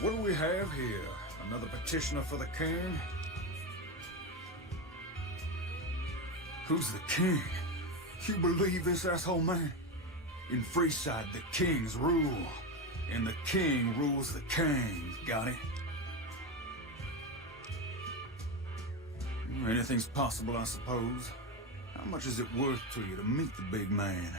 What do we have here? Another petitioner for the king? Who's the king? You believe this asshole, man? In Freeside, the kings rule. And the king rules the king. Got it? Anything's possible, I suppose. How much is it worth to you to meet the big man?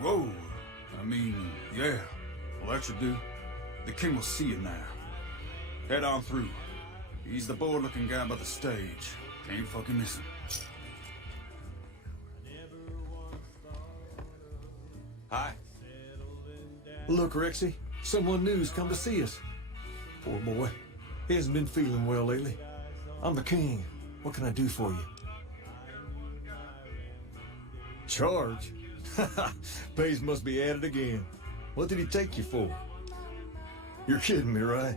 Whoa. I mean, yeah. Well, that should do. The king will see you now. Head on through. He's the bored-looking guy by the stage. Can't fucking miss him. Hi. Look, Rexy, someone new's come to see us. Poor boy. He hasn't been feeling well lately. I'm the king. What can I do for you? Charge? Pays must be at it again. What did he take you for? You're kidding me, right?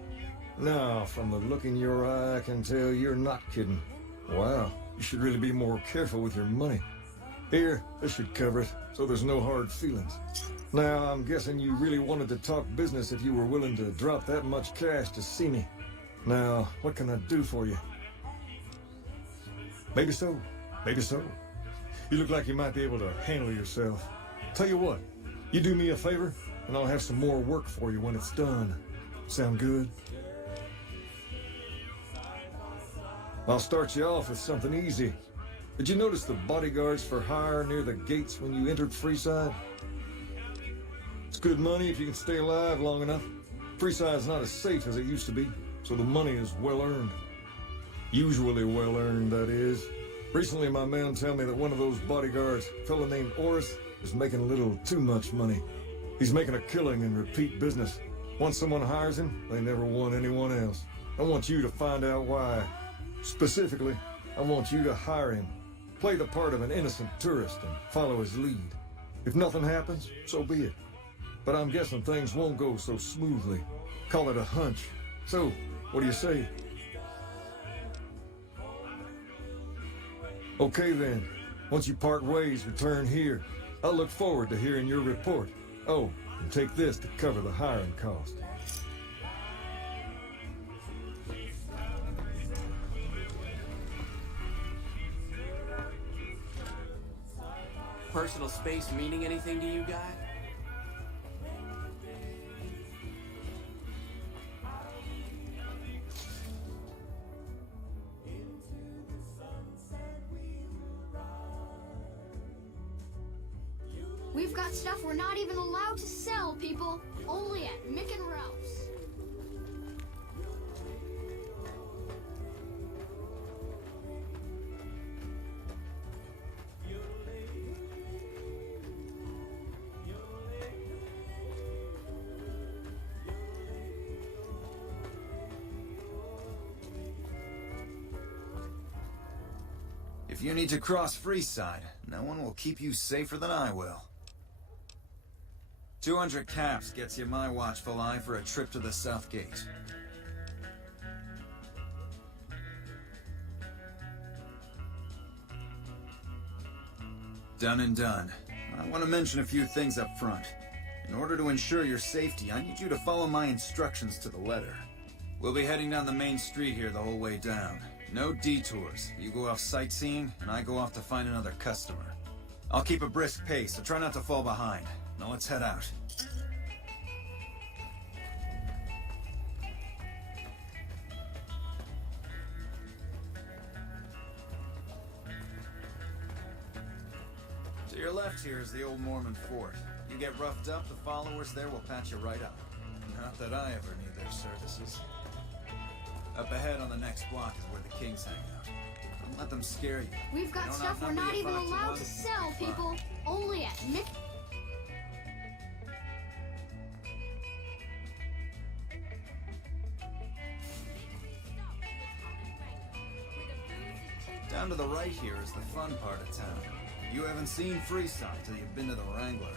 No, from the look in your eye, I can tell you're not kidding. Wow, you should really be more careful with your money. Here, this should cover it, so there's no hard feelings. Now, I'm guessing you really wanted to talk business if you were willing to drop that much cash to see me. Now, what can I do for you? Maybe so. Maybe so. You look like you might be able to handle yourself. Tell you what, you do me a favor, and I'll have some more work for you when it's done. Sound good? I'll start you off with something easy. Did you notice the bodyguards for hire near the gates when you entered Freeside? It's good money if you can stay alive long enough. Freeside's not as safe as it used to be, so the money is well earned. Usually well earned, that is. Recently, my men tell me that one of those bodyguards, a fella named Oris, is making a little too much money. He's making a killing in repeat business. Once someone hires him, they never want anyone else. I want you to find out why. Specifically, I want you to hire him. Play the part of an innocent tourist and follow his lead. If nothing happens, so be it. But I'm guessing things won't go so smoothly. Call it a hunch. So, what do you say? Okay then. Once you part ways, return here. I'll look forward to hearing your report. Oh, and take this to cover the hiring cost. Personal space meaning anything to you, guy? We've got stuff we're not even allowed to sell, people. Only at Mick and Ralph's. If you need to cross Freeside, no one will keep you safer than I will. 200 caps gets you my watchful eye for a trip to the South Gate. Done and done. I want to mention a few things up front. In order to ensure your safety, I need you to follow my instructions to the letter. We'll be heading down the main street here the whole way down. No detours. You go off sightseeing, and I go off to find another customer. I'll keep a brisk pace, so try not to fall behind. Now let's head out. To your left here is the old Mormon fort. You get roughed up, the followers there will patch you right up. Not that I ever need their services. Up ahead on the next block is where the kings hang out. Don't let them scare you. We've got stuff we're not even allowed to sell, people. Only at Mick. Down to the right here is the fun part of town. You haven't seen Freeside till you've been to the Wrangler.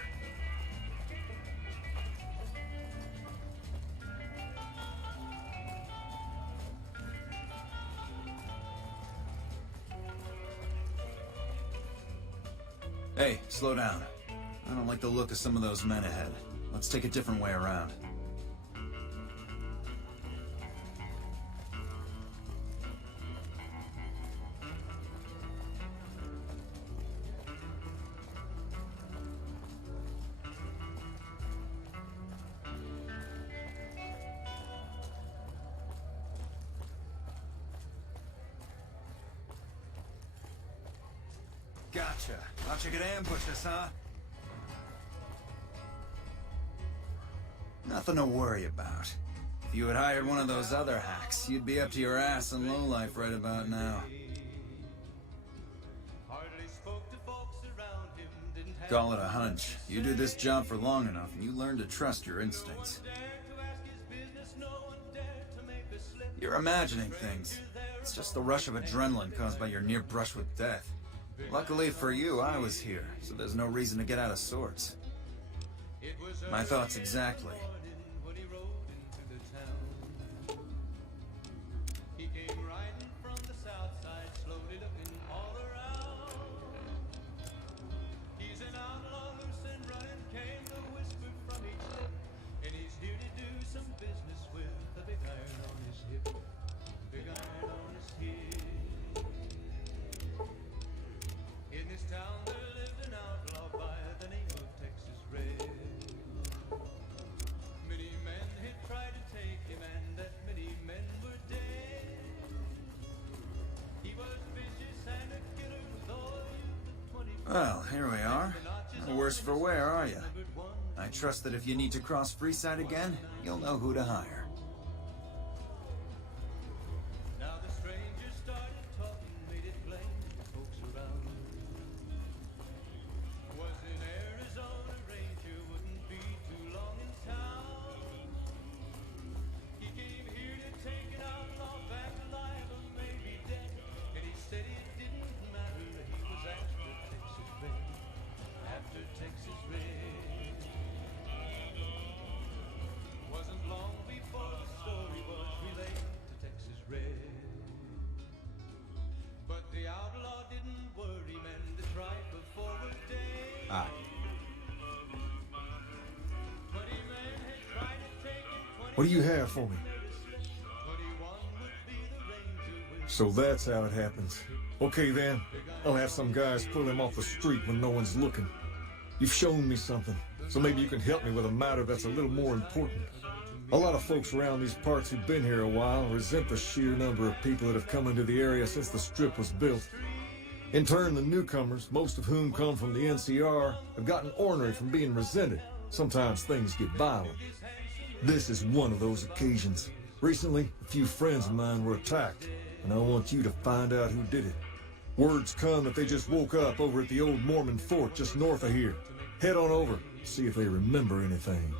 Hey, slow down. I don't like the look of some of those men ahead. Let's take a different way around. Gotcha. Thought you could ambush us, huh? Nothing to worry about. If you had hired one of those other hacks, you'd be up to your ass in lowlife right about now. Call it a hunch. You do this job for long enough, and you learn to trust your instincts. You're imagining things. It's just the rush of adrenaline caused by your near brush with death. Luckily for you, I was here, so there's no reason to get out of sorts. My thoughts exactly. Well, here we are. No worse for wear, are you? I trust that if you need to cross Freeside again, you'll know who to hire. Now the stranger started talking, made it plain to folks around. Was in Arizona, Ranger wouldn't be too long in town. He came here to take an outlaw back alive or maybe dead, and he said it didn't matter. He was after Texas Red. Wasn't long before the story was relayed to Texas Red. But the outlaw didn't worry, men to try before a day. Ah. 20 men had tried to take it. What do you have for me? 21 would be the ranger. So that's how it happens. Okay then, I'll have some guys pull him off the street when no one's looking. You've shown me something, so maybe you can help me with a matter that's a little more important. A lot of folks around these parts who've been here a while resent the sheer number of people that have come into the area since the strip was built. In turn, the newcomers, most of whom come from the NCR, have gotten ornery from being resented. Sometimes things get violent. This is one of those occasions. Recently, a few friends of mine were attacked, and I want you to find out who did it. Words come that they just woke up over at the old Mormon fort just north of here. Head on over, see if they remember anything.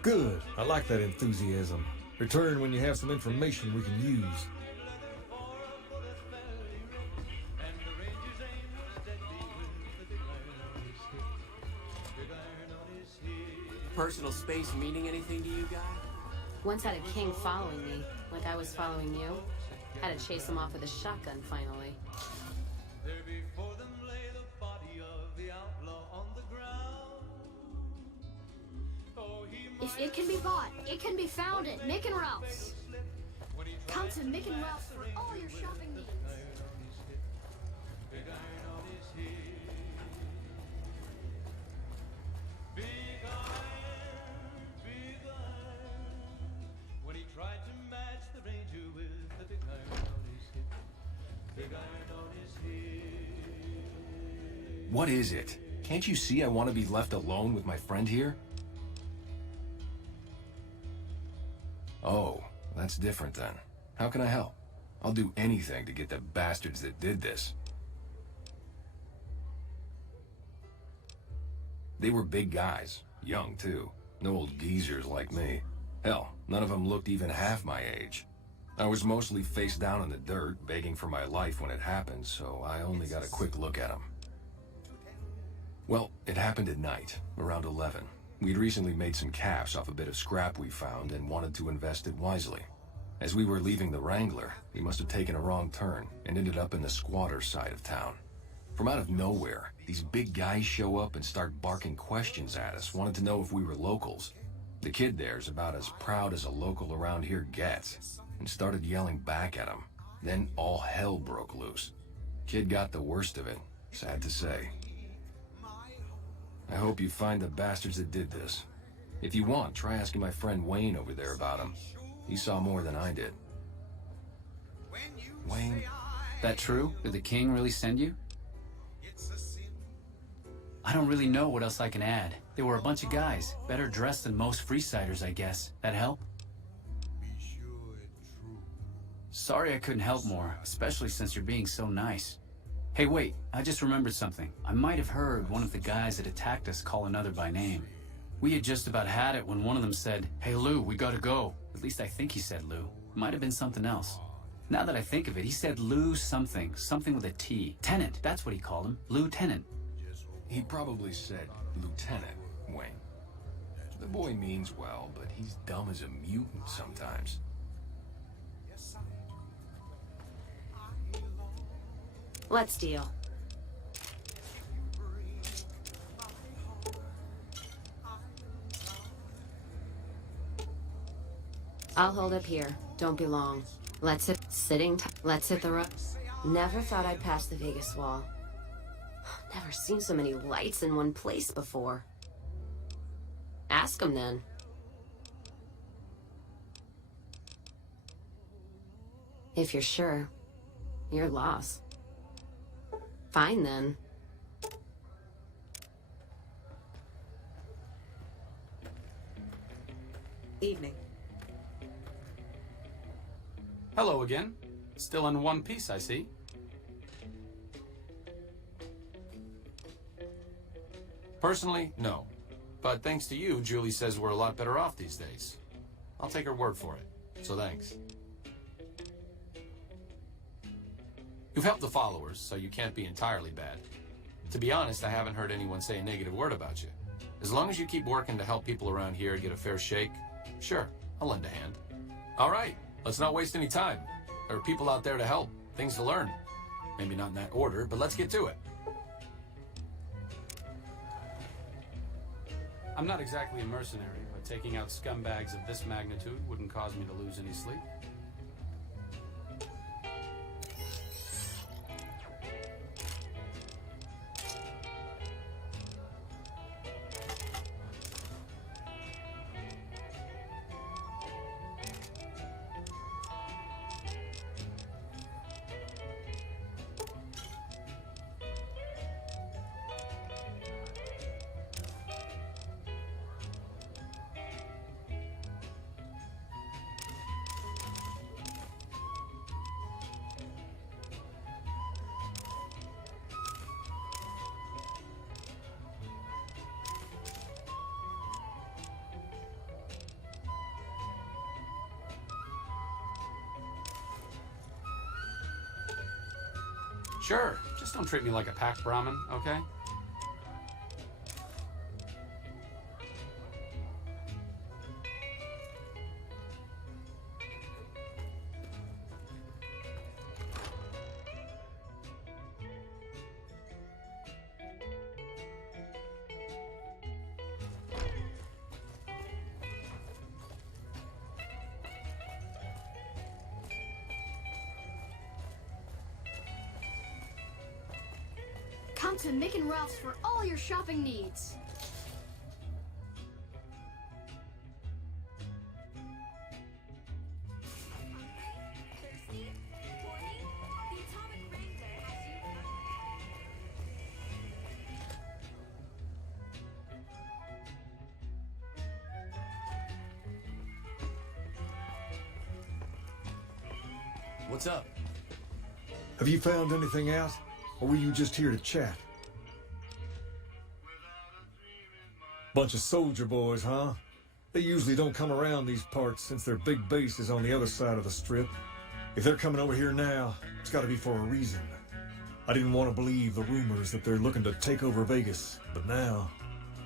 Good. I like that enthusiasm. Return when you have some information we can use. Personal space meaning anything to you guys? Once had a king following me, like I was following you. Had to chase him off with a shotgun, finally. There before them lay the body of the outlaw on the ground. Oh, If it can be bought, it can be found at Mick and Ralph's. Come to Mick and Ralph's for all your shopping needs. Big iron on his head. Big iron, big iron. When he tried to match the ranger with the big iron on his head. Big iron on his head. What is it? Can't you see I want to be left alone with my friend here? Oh, that's different then. How can I help? I'll do anything to get the bastards that did this. They were big guys, young too. No old geezers like me. Hell, none of them looked even half my age. I was mostly face down in the dirt, begging for my life when it happened, so I only got a quick look at them. Well, it happened at night, around 11. We'd recently made some cash off a bit of scrap we found and wanted to invest it wisely. As we were leaving the Wrangler, we must have taken a wrong turn and ended up in the squatter side of town. From out of nowhere, these big guys show up and start barking questions at us, wanted to know if we were locals. The kid there's about as proud as a local around here gets, and started yelling back at him. Then all hell broke loose. Kid got the worst of it, sad to say. I hope you find the bastards that did this. If you want, try asking my friend Wayne over there about him. He saw more than I did. Wayne, that true? Did the king really send you? I don't really know what else I can add. They were a bunch of guys, better dressed than most Freesiders, I guess. That help? Sorry I couldn't help more, especially since you're being so nice. Hey, wait, I just remembered something. I might have heard one of the guys that attacked us call another by name. We had just about had it when one of them said, "Hey Lou, we gotta go." At least I think he said Lou. Might have been something else. Now that I think of it, he said Lou something with a T. Tenant, that's what he called him. Lieutenant. He probably said Lieutenant, Wayne. The boy means well, but he's dumb as a mutant sometimes. Let's deal. I'll hold up here. Don't be long. Let's hit the road. Never thought I'd pass the Vegas wall. Never seen so many lights in one place before. Ask him then. If you're sure, your loss. Fine then. Evening. Hello again. Still in one piece, I see. Personally, no. But thanks to you, Julie says we're a lot better off these days. I'll take her word for it, so thanks. You've helped the followers, so you can't be entirely bad. To be honest, I haven't heard anyone say a negative word about you. As long as you keep working to help people around here get a fair shake, sure, I'll lend a hand. All right, let's not waste any time. There are people out there to help, things to learn. Maybe not in that order, but let's get to it. I'm not exactly a mercenary, but taking out scumbags of this magnitude wouldn't cause me to lose any sleep. Sure, just don't treat me like a pack Brahmin, okay? Come to Mick and Ralph's for all your shopping needs. What's up? Have you found anything out? Or were you just here to chat? Bunch of soldier boys, huh? They usually don't come around these parts since their big base is on the other side of the strip. If they're coming over here now, it's gotta be for a reason. I didn't want to believe the rumors that they're looking to take over Vegas, but now,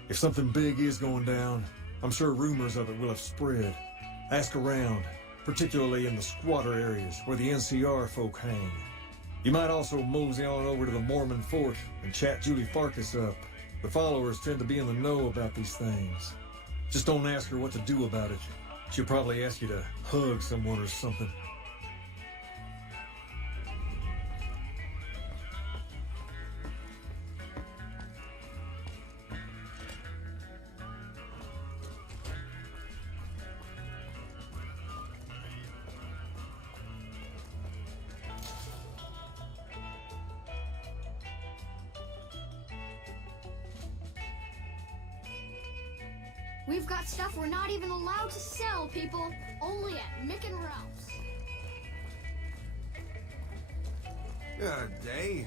if something big is going down, I'm sure rumors of it will have spread. Ask around. particularly in the squatter areas where the NCR folk hang. You might also mosey on over to the Mormon fort and chat Julie Farkas up. The followers tend to be in the know about these things. Just don't ask her what to do about it. She'll probably ask you to hug someone or something. We've got stuff we're not even allowed to sell, people. Only at Mick and Ralph's. Good day.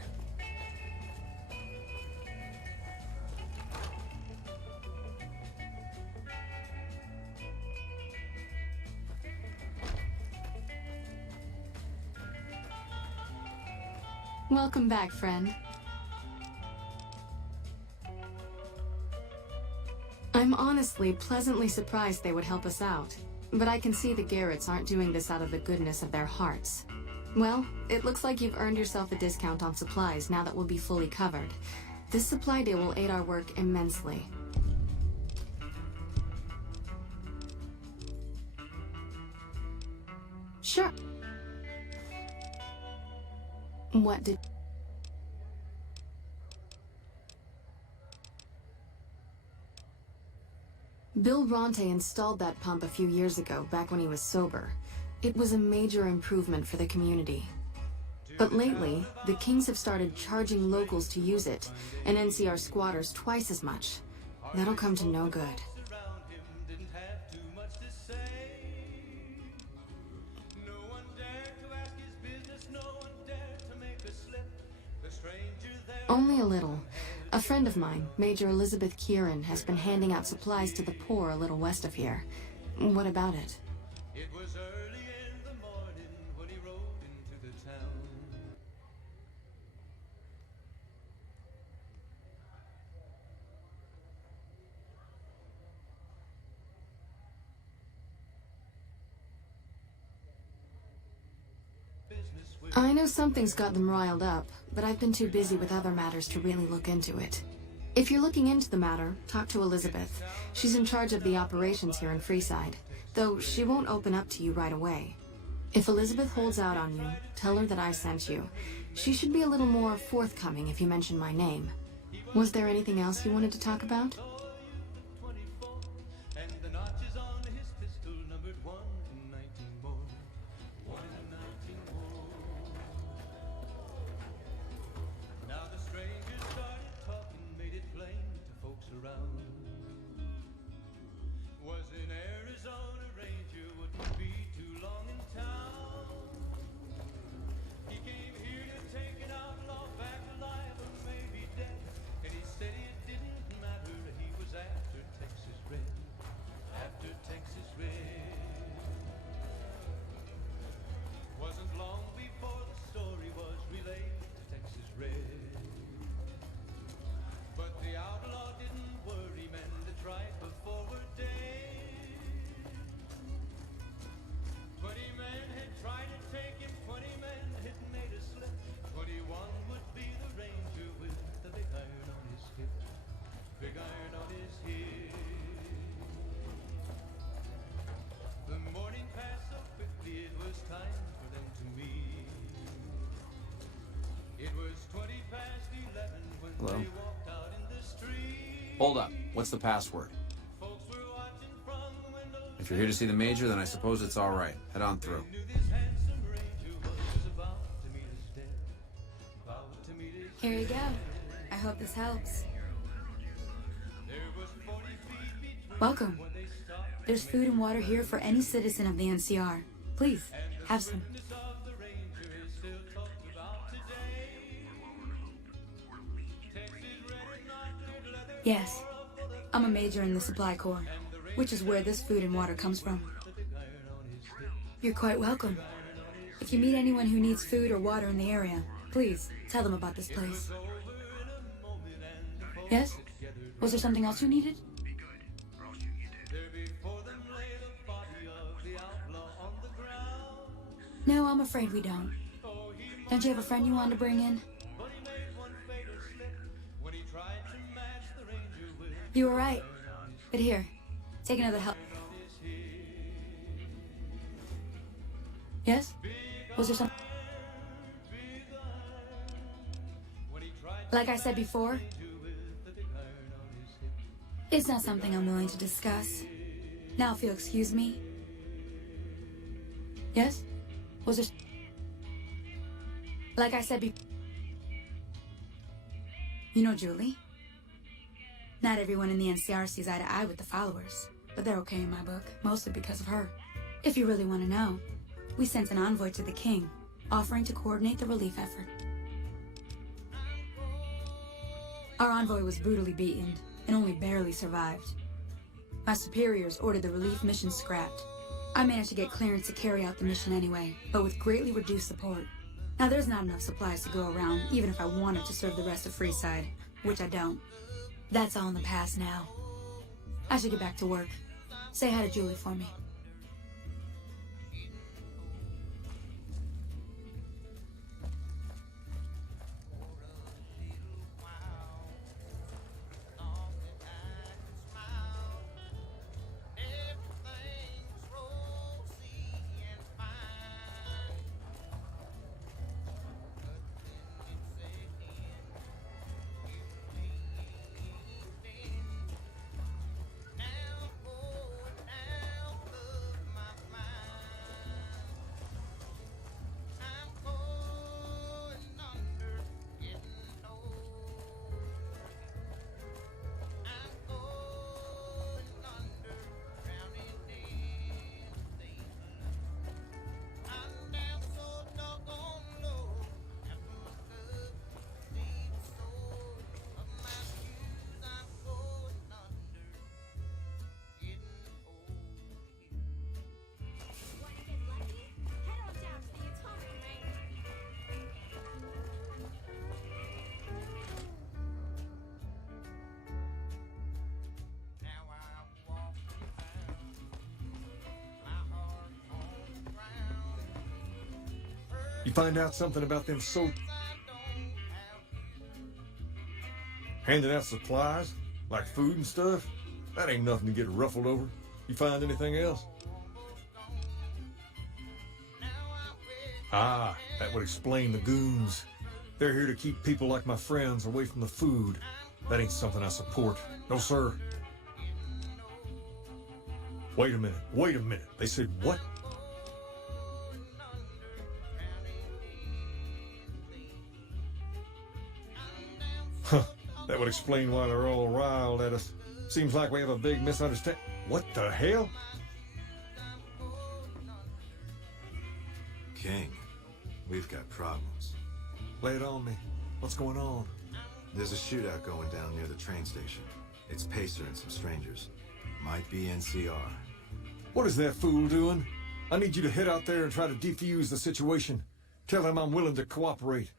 Welcome back, friend. I'm honestly pleasantly surprised they would help us out, but I can see the Garretts aren't doing this out of the goodness of their hearts. Well, it looks like you've earned yourself a discount on supplies now that we'll be fully covered. This supply deal will aid our work immensely. Sure. What did... Bill Ronte installed that pump a few years ago, back when he was sober. It was a major improvement for the community. But lately, the Kings have started charging locals to use it, and NCR squatters twice as much. That'll come to no good. Only a little. A friend of mine, Major Elizabeth Kieran, has been handing out supplies to the poor a little west of here. What about it? It was early in the morning when he rode into the town. I know something's got them riled up, but I've been too busy with other matters to really look into it. If you're looking into the matter, talk to Elizabeth. She's in charge of the operations here in Freeside, though she won't open up to you right away. If Elizabeth holds out on you, tell her that I sent you. She should be a little more forthcoming if you mention my name. Was there anything else you wanted to talk about? And the notches on his pistol numbered 1 and 19 more. 1 and 19 more. Now the stranger started talking, made it plain to folks around. Was in Arizona Ranger, wouldn't be too long in town. He came here to take an outlaw back alive or maybe dead. And he said it didn't matter, he was after Texas Red. After Texas Red. Wasn't long before the story was relayed to Texas Red. But the outlaw didn't worry, men that tried before were dead. 20 men had tried to take him, 20 men had made a slip. 21 would be the ranger with the big iron on his hip. Big iron on his hip. The morning passed so quickly, it was time for them to meet. It was 20 past 11 when Hello? they walked out in the street. Hold up. What's the password? Folks were watching from the windows. If you're here to see the Major, then I suppose it's all right. Head on through. Knew this handsome ranger was about to meet his death. About to meet his Here you go. I hope this helps. There was 40 feet between Welcome. when they stopped. There's food and water here for any citizen of the NCR. Please, have some. Witness of the ranger is still talked about today. Texas Red knotted leather Yes, I'm a major in the Supply Corps, which is where this food and water comes from. You're quite welcome. If you meet anyone who needs food or water in the area, please tell them about this place. Yes? Was there something else you needed? there before them lay the body of the outlaw on the ground. No, I'm afraid we don't. Don't you have a friend you wanted to bring in? You were right. But here, take another help. Yes? Was there some... Like I said before, it's not something I'm willing to discuss. Now, if you'll excuse me. Yes? Was there... Like I said before... You know Julie? Not everyone in the NCR sees eye to eye with the followers, but they're okay in my book, mostly because of her. If you really want to know, we sent an envoy to the king, offering to coordinate the relief effort. Our envoy was brutally beaten and only barely survived. My superiors ordered the relief mission scrapped. I managed to get clearance to carry out the mission anyway, but with greatly reduced support. Now there's not enough supplies to go around, even if I wanted to serve the rest of Freeside, which I don't. That's all in the past now. I should get back to work. Say hi to Julie for me. You find out something about them handing out supplies, like food and stuff? That ain't nothing to get ruffled over. You find anything else? Ah, that would explain the goons. They're here to keep people like my friends away from the food. That ain't something I support. No, sir. Wait a minute. They said what? Huh, that would explain why they're all riled at us. Seems like we have a big misunderstanding. What the hell? King, we've got problems. Lay it on me. What's going on? There's a shootout going down near the train station. It's Pacer and some strangers. Might be NCR. What is that fool doing? I need you to head out there and try to defuse the situation. Tell him I'm willing to cooperate.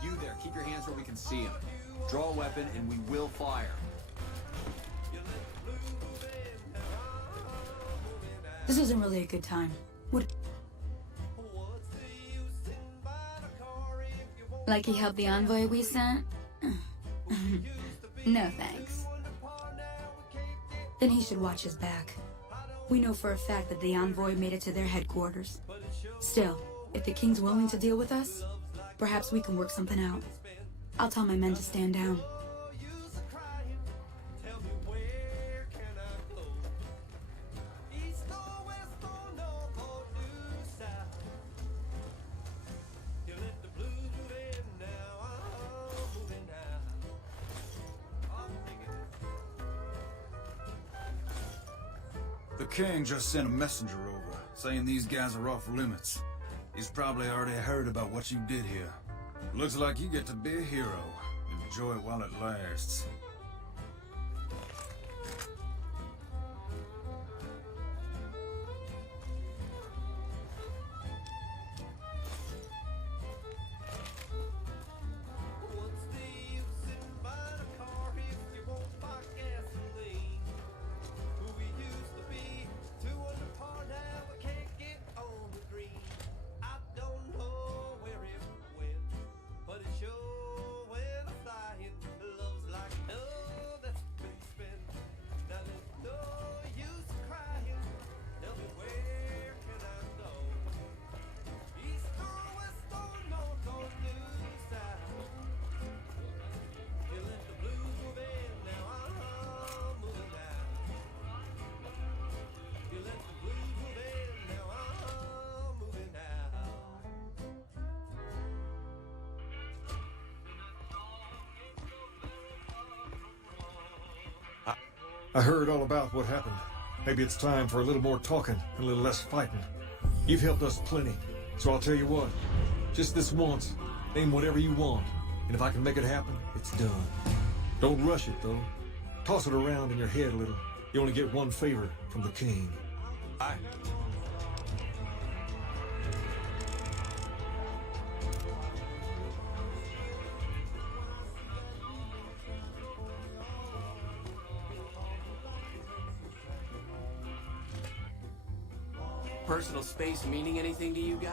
You there, keep your hands where we can see him. Draw a weapon and we will fire. This isn't really a good time. What? Like he helped the envoy we sent? No thanks. Then he should watch his back. We know for a fact that the envoy made it to their headquarters. Still, if the king's willing to deal with us, perhaps we can work something out. I'll tell my men to stand down. The king just sent a messenger over, saying these guys are off limits. He's probably already heard about what you did here. Looks like you get to be a hero. Enjoy it while it lasts. What's the use in buying a car if you won't buy gasoline? Who we used to be, 2 under par, now we can't get on the green. I don't know where it went, but it sure went flying. Love's like love that's been spent. Now there's no use crying. Tell me, where can I go? East or west or north or new south? You let the blues move in, now I'm moving out. You let the blues move in, now I'm moving out. I heard all about what happened. Maybe it's time for a little more talking and a little less fighting. You've helped us plenty, so I'll tell you what. Just this once, name whatever you want, and if I can make it happen, it's done. Don't rush it, though. Toss it around in your head a little. You only get one favor from the king. Aye. Personal space meaning anything to you, guy?